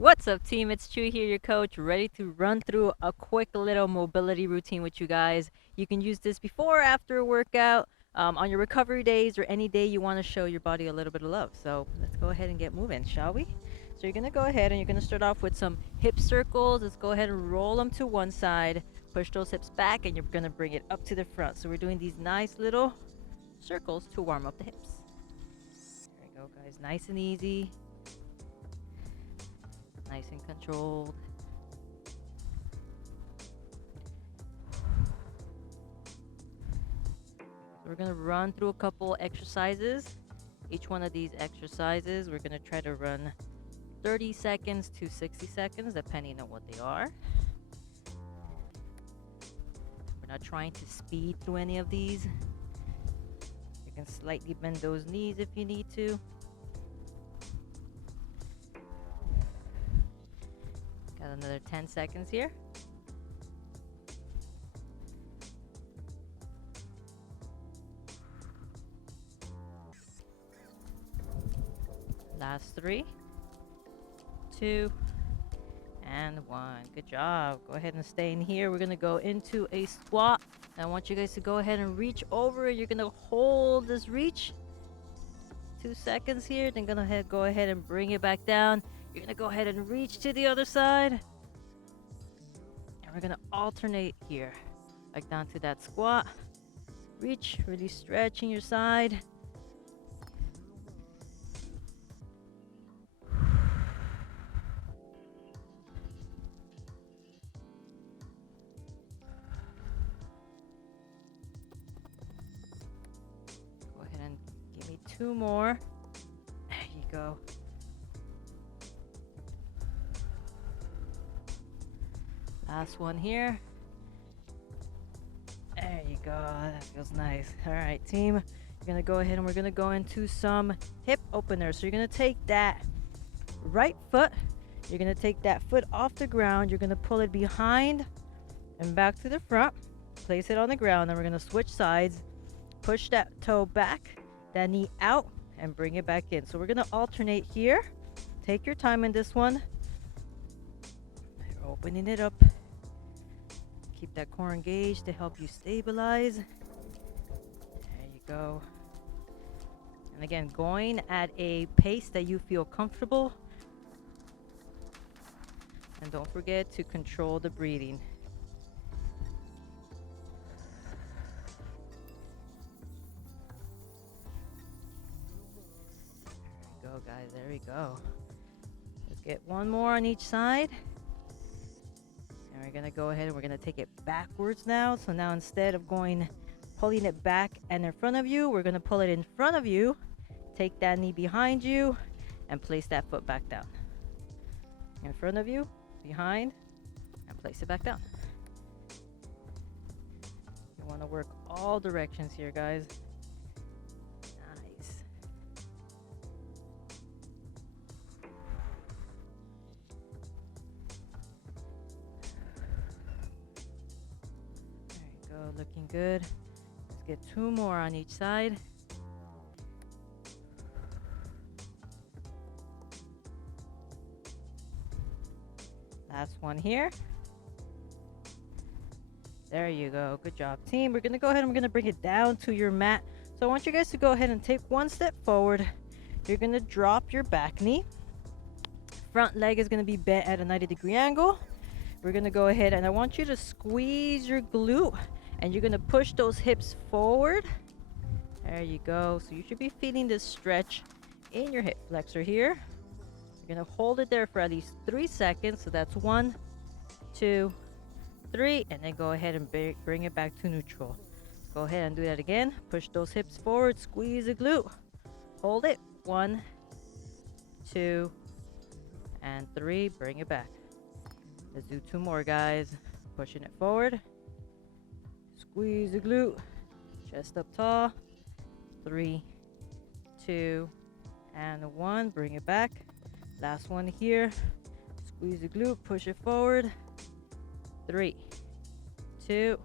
What's up, team? It's Chewy here, your coach, ready to run through a quick little mobility routine with you guys. You can use this before or after a workout, on your recovery days, or any day you want to show your body a little bit of love. So let's go ahead and get moving, shall we? So you're gonna go ahead and you're gonna start off with some hip circles. Let's go ahead and roll them to one side, push those hips back, and you're gonna bring it up to the front. So we're doing these nice little circles to warm up the hips. There we go, guys. Nice and easy. Nice and controlled. So we're gonna run through a couple exercises. Each one of these exercises, we're gonna try to run 30 seconds to 60 seconds, depending on what they are. We're not trying to speed through any of these. You can slightly bend those knees if you need to. Got another 10 seconds here. Last 3, 2, and 1. Good job. Go ahead and stay in here. We're gonna go into a squat. I want you guys to go ahead and reach over. You're gonna hold this reach 2 seconds here, then go ahead and bring it back down. You're gonna go ahead and reach to the other side, and we're gonna alternate here, back down to that squat, reach, really stretching your side. Go ahead and give me 2 more. There you go. Last one here. There you go. That feels nice. All right, team. You're gonna go ahead and we're gonna go into some hip openers. So you're gonna take that right foot. You're gonna take that foot off the ground. You're gonna pull it behind and back to the front. Place it on the ground. Then we're gonna switch sides. Push that toe back, that knee out, and bring it back in. So we're gonna alternate here. Take your time in this one. You're opening it up. Keep that core engaged to help you stabilize. There you go. And again, going at a pace that you feel comfortable. And don't forget to control the breathing. There we go, guys. There we go. Let's get one more on each side. And we're gonna go ahead and we're gonna take it backwards now. So now instead of pulling it back and in front of you, we're gonna pull it in front of you, take that knee behind you, and place that foot back down. In front of you, behind, and place it back down. You wanna work all directions here, guys. Nice. Looking good. Let's get 2 more on each side. Last one here. There you go. Good job, team. We're gonna go ahead and we're gonna bring it down to your mat. So I want you guys to go ahead and take 1 step forward. You're gonna drop your back knee. Front leg is gonna be bent at a 90-degree angle. We're gonna go ahead and I want you to squeeze your glute. And you're gonna push those hips forward. There you go. So you should be feeling this stretch in your hip flexor here. You're gonna hold it there for at least 3 seconds. So that's 1, 2, 3, and then go ahead and bring it back to neutral. Go ahead and do that again. Push those hips forward, squeeze the glute. Hold it. 1, 2, and 3. Bring it back. Let's do 2 more, guys. Pushing it forward. Squeeze the glute, chest up tall. 3, 2, and 1. Bring it back. Last one here. Squeeze the glute, push it forward. 3, 2,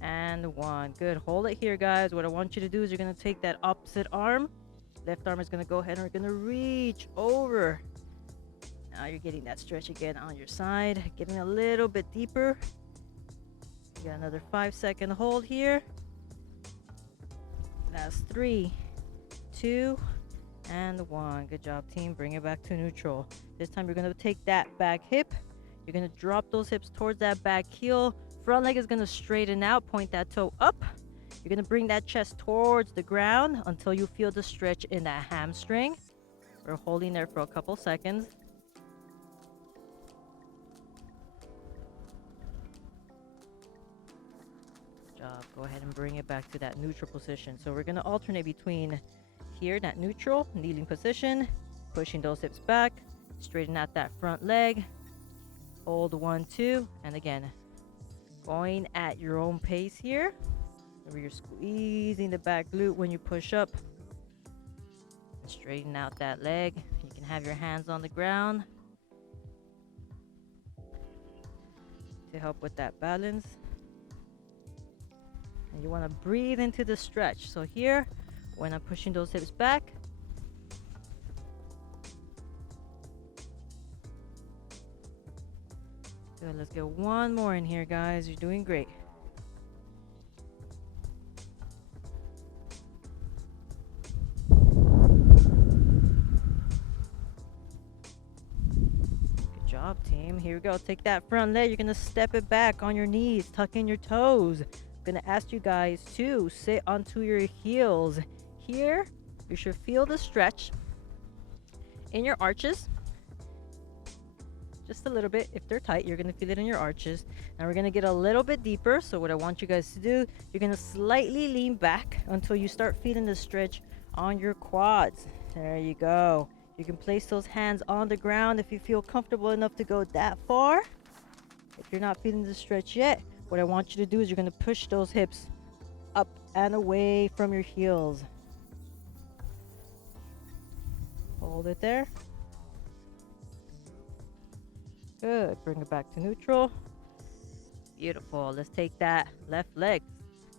and 1. Good. Hold it here, guys. What I want you to do is you're going to take that opposite arm. Left arm is going to go ahead and we're going to reach over Now you're getting that stretch again on your side, getting a little bit deeper. You got another 5-second hold here. That's 3, 2, and 1. Good job, team. Bring it back to neutral. This time you're going to take that back hip. You're going to drop those hips towards that back heel. Front leg is going to straighten out. Point that toe up. You're going to bring that chest towards the ground until you feel the stretch in that hamstring. We're holding there for a couple seconds. Good job. Go ahead and bring it back to that neutral position. So we're going to alternate between here, that neutral, kneeling position, pushing those hips back, straighten out that front leg, hold 1, 2, and again, going at your own pace here. Where you're squeezing the back glute when you push up. And straighten out that leg. You can have your hands on the ground to help with that balance. And you want to breathe into the stretch. So here, when I'm pushing those hips back, good, let's get one more in here, guys. You're doing great. Good job, team. Here we go. Take that front leg. You're going to step it back on your knees. Tuck in your toes. I'm going to ask you guys to sit onto your heels. Here, you should feel the stretch in your arches. Just a little bit. If they're tight, you're going to feel it in your arches. Now we're going to get a little bit deeper. So what I want you guys to do, you're going to slightly lean back until you start feeling the stretch on your quads. There you go. You can place those hands on the ground if you feel comfortable enough to go that far. If you're not feeling the stretch yet, what I want you to do is you're going to push those hips up and away from your heels. Hold it there. Good. Bring it back to neutral. Beautiful. Let's take that left leg.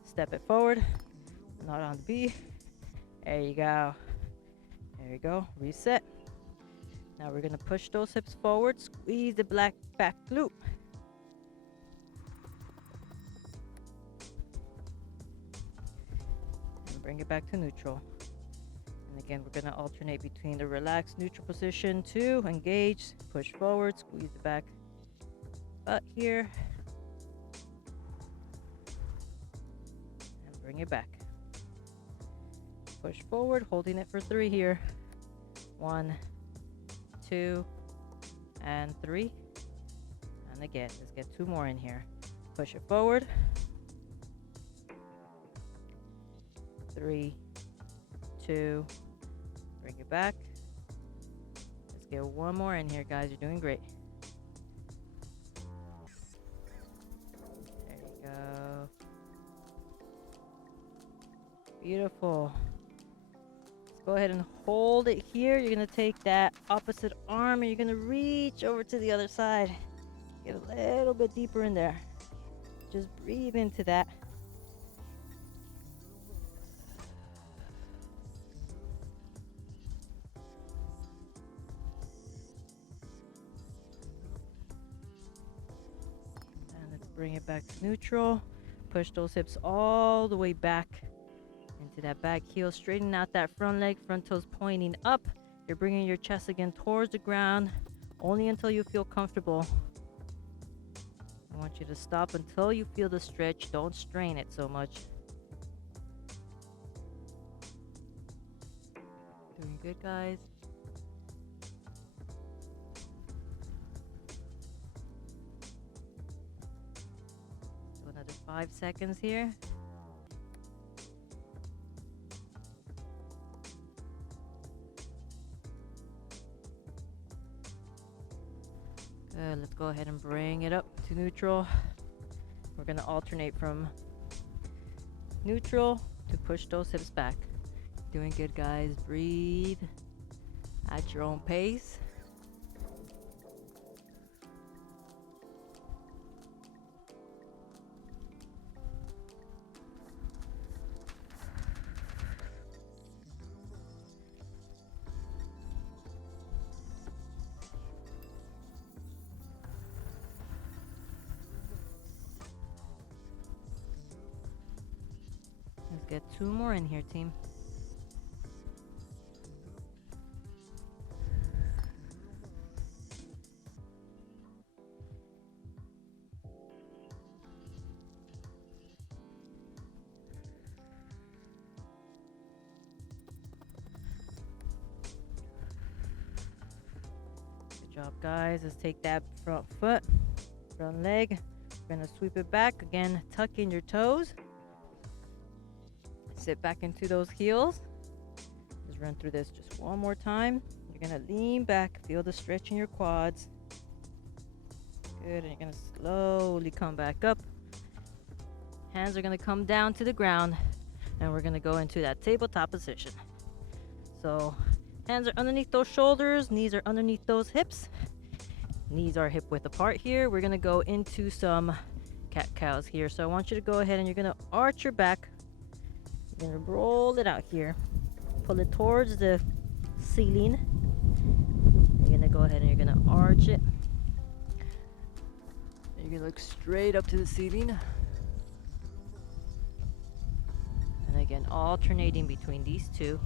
Step it forward. Not on the B. There you go. There you go. Reset. Now we're going to push those hips forward. Squeeze the back glute. And bring it back to neutral. And again, we're going to alternate between the relaxed neutral position to engage, push forward, squeeze the back butt here, and bring it back. Push forward, holding it for 3 here. 1, 2, and 3. And again, let's get 2 more in here. Push it forward. 3, 2, bring it back. Let's get 1 more in here, guys. You're doing great. There you go. Beautiful. Let's go ahead and hold it here. You're going to take that opposite arm and you're going to reach over to the other side. Get a little bit deeper in there. Just breathe into that. Bring it back to neutral. Push those hips all the way back into that back heel. Straighten out that front leg, front toes pointing up. You're bringing your chest again towards the ground, only until you feel comfortable. I want you to stop until you feel the stretch. Don't strain it so much. Doing good, guys. Another 5 seconds here. Good. Let's go ahead and bring it up to neutral. We're going to alternate from neutral to push those hips back. Doing good, guys. Breathe at your own pace. Let's get 2 more in here, team. Good job, guys. Let's take that front foot, front leg. We're gonna sweep it back again. Tuck in your toes. Sit back into those heels. Just run through this just one more time. You're gonna lean back, feel the stretch in your quads. Good, and you're gonna slowly come back up. Hands are gonna come down to the ground, and we're gonna go into that tabletop position. So hands are underneath those shoulders, knees are underneath those hips. Knees are hip width apart here. We're gonna go into some cat-cows here. So I want you to go ahead and you're gonna arch your back. You're gonna roll it out here. Pull it towards the ceiling. You're gonna go ahead and you're gonna arch it. You're gonna look straight up to the ceiling. And again, alternating between these two.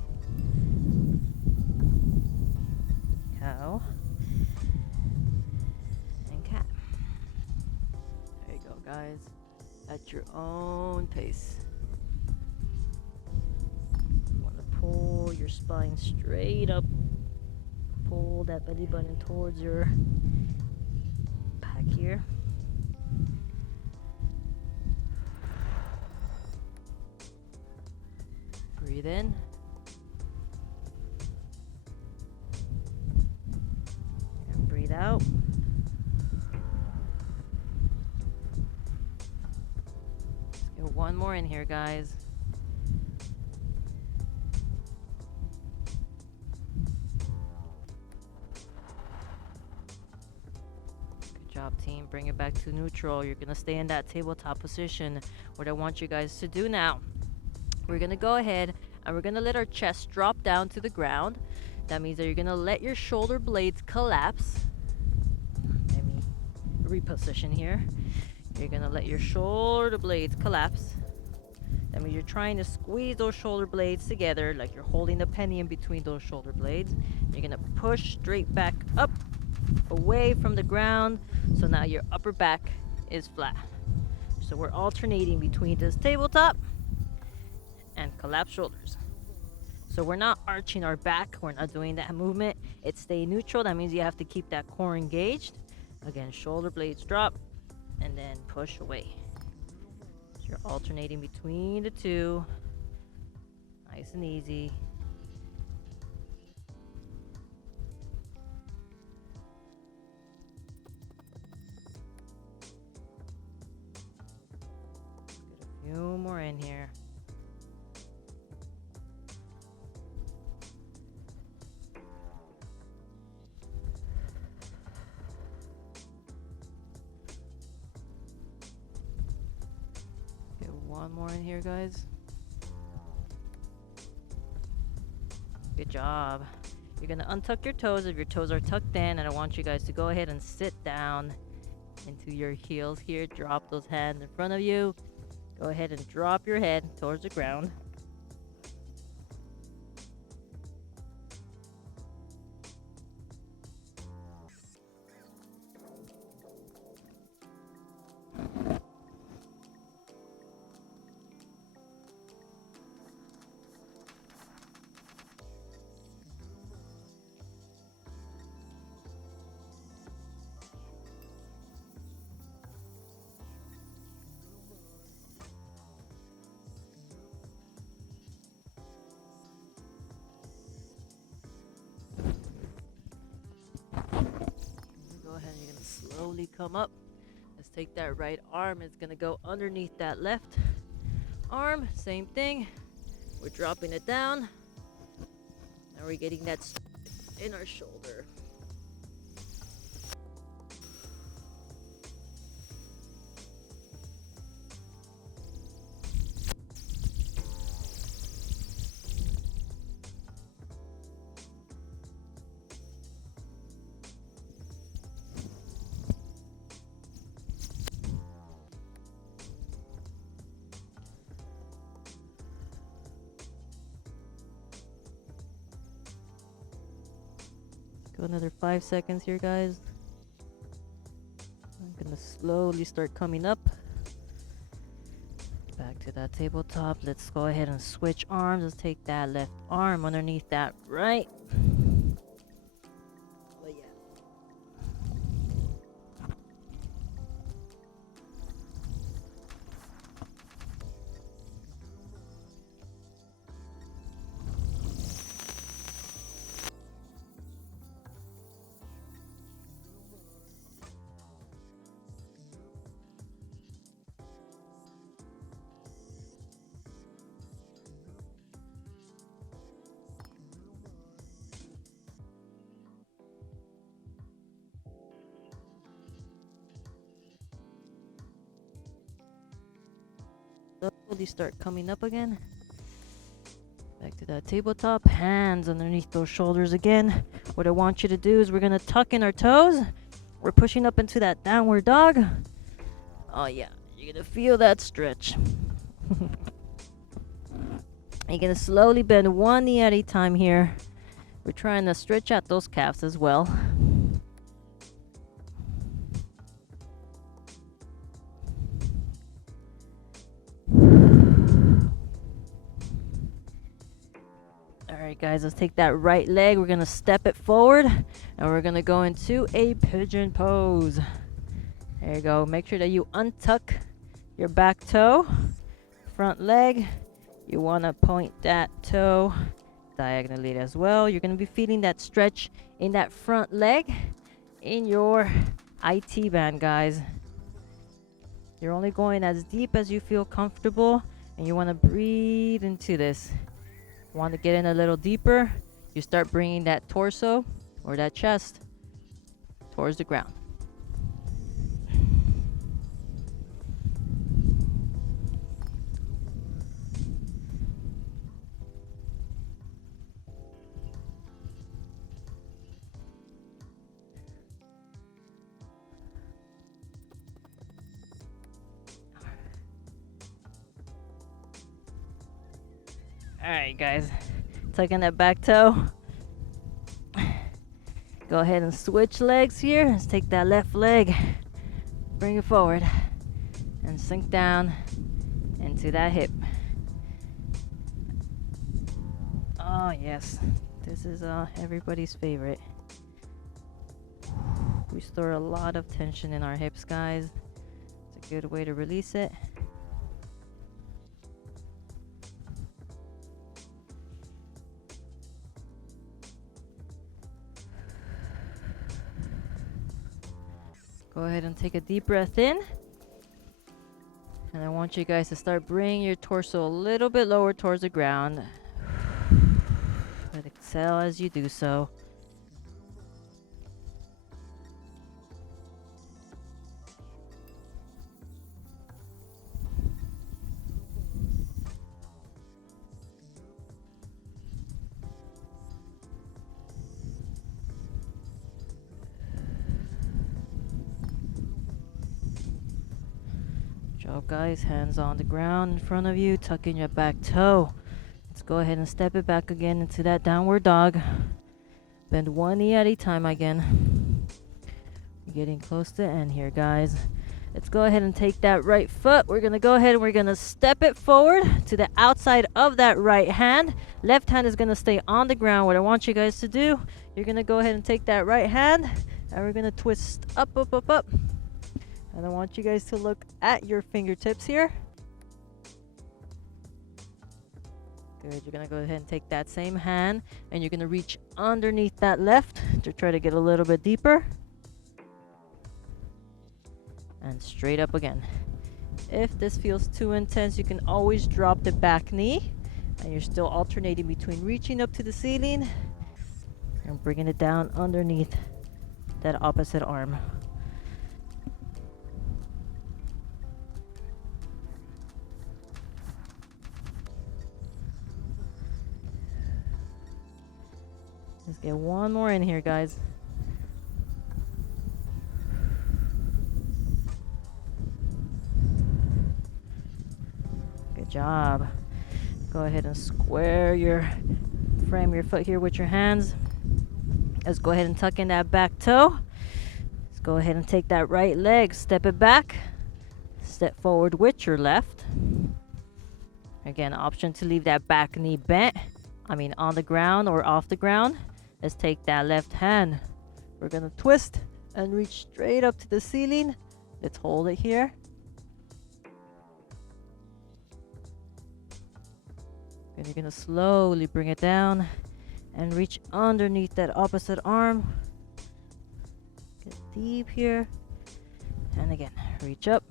Cow and cat. There you go, guys. At your own pace. You want to pull your spine straight up. Pull that belly button towards your back here. Breathe in. And breathe out. Let's get one more in here, guys. Good job, team. Bring it back to neutral. You're gonna stay in that tabletop position. What I want you guys to do now, we're gonna go ahead and we're gonna let our chest drop down to the ground. That means that you're gonna let your shoulder blades collapse. Let me reposition here. You're gonna let your shoulder blades collapse. That means you're trying to squeeze those shoulder blades together like you're holding a penny in between those shoulder blades. You're gonna push straight back up, away from the ground, so now your upper back is flat. So we're alternating between this tabletop and collapsed shoulders. So we're not arching our back, we're not doing that movement. It's stay neutral. That means you have to keep that core engaged. Again, shoulder blades drop and then push away. So you're alternating between the two. Nice and easy. Get a few more in here. One more in here, guys. Good job. You're gonna untuck your toes if your toes are tucked in, and I want you guys to go ahead and sit down into your heels here. Drop those hands in front of you. Go ahead and drop your head towards the ground. Slowly come up. Let's take that right arm. It's gonna go underneath that left arm. Same thing. We're dropping it down. Now we're getting that in our shoulder. Go another 5 seconds here, guys. I'm gonna slowly start coming up. Back to that tabletop. Let's go ahead and switch arms. Let's take that left arm underneath that right. Oh, yeah. Slowly start coming up again. Back to that tabletop. Hands underneath those shoulders again. What I want you to do is we're going to tuck in our toes. We're pushing up into that downward dog. Oh, yeah. You're going to feel that stretch. You're going to slowly bend one knee at a time here. We're trying to stretch out those calves as well. Alright guys, let's take that right leg. We're going to step it forward and we're going to go into a pigeon pose. There you go. Make sure that you untuck your back toe. Front leg. You want to point that toe diagonally as well. You're going to be feeling that stretch in that front leg in your IT band, guys. You're only going as deep as you feel comfortable and you want to breathe into this. Want to get in a little deeper, you start bringing that torso or that chest towards the ground. Alright guys, tucking that back toe. Go ahead and switch legs here. Let's take that left leg, bring it forward, and sink down into that hip. Oh yes, this is everybody's favorite. We store a lot of tension in our hips, guys. It's a good way to release it. Go ahead and take a deep breath in. And I want you guys to start bringing your torso a little bit lower towards the ground. And exhale as you do so. Job, guys. Hands on the ground in front of you. Tuck in your back toe. Let's go ahead and step it back again into that downward dog. Bend one knee at a time again. We're getting close to the end here, guys. Let's go ahead and take that right foot. We're going to go ahead and we're going to step it forward to the outside of that right hand. Left hand is going to stay on the ground. What I want you guys to do, you're going to go ahead and take that right hand and we're going to twist up, up, up, up. And I want you guys to look at your fingertips here. Good. You're going to go ahead and take that same hand and you're going to reach underneath that left to try to get a little bit deeper. And straight up again. If this feels too intense, you can always drop the back knee. And you're still alternating between reaching up to the ceiling and bringing it down underneath that opposite arm. Let's get one more in here, guys. Good job. Go ahead and frame your foot here with your hands. Let's go ahead and tuck in that back toe. Let's go ahead and take that right leg, step it back, step forward with your left. Again, option to leave that back knee bent, on the ground or off the ground. Let's take that left hand. We're gonna twist and reach straight up to the ceiling. Let's hold it here. And you're gonna slowly bring it down and reach underneath that opposite arm. Get deep here. And again, reach up.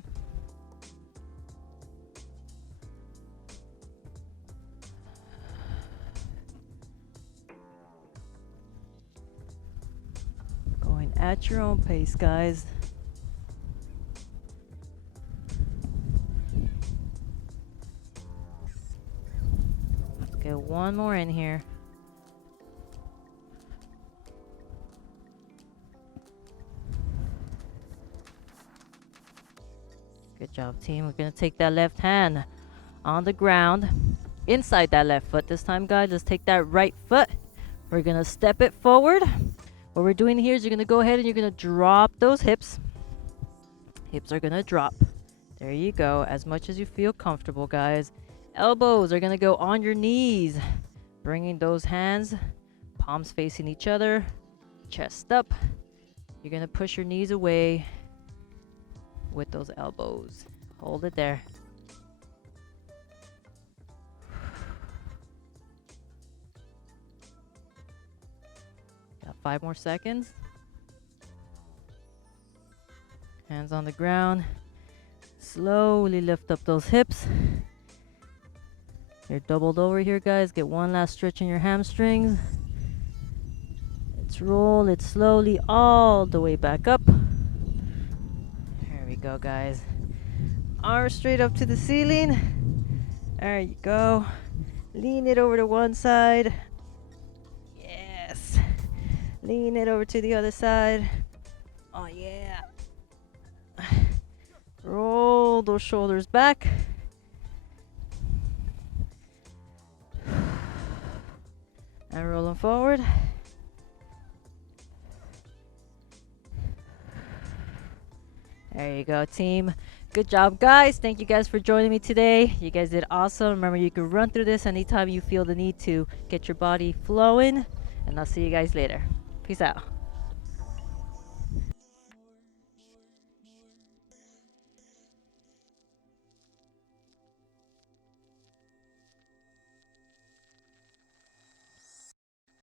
Going at your own pace, guys. Let's get one more in here. Good job, team. We're gonna take that left hand on the ground, inside that left foot this time, guys. Let's take that right foot. We're gonna step it forward. What we're doing here is you're gonna go ahead and you're gonna drop those hips. Hips are gonna drop. There you go. As much as you feel comfortable, guys. Elbows are gonna go on your knees. Bringing those hands, palms facing each other, chest up. You're gonna push your knees away with those elbows. Hold it there. Got 5 more seconds. Hands on the ground. Slowly lift up those hips. You're doubled over here, guys. Get one last stretch in your hamstrings. Let's roll it slowly all the way back up. There we go, guys. Arms straight up to the ceiling. There you go. Lean it over to one side. Yes. Lean it over to the other side. Oh, yeah. Roll those shoulders back. And roll them forward. There you go, team. Good job, guys. Thank you guys for joining me today. You guys did awesome. Remember, you can run through this anytime you feel the need to get your body flowing. And I'll see you guys later. Peace out.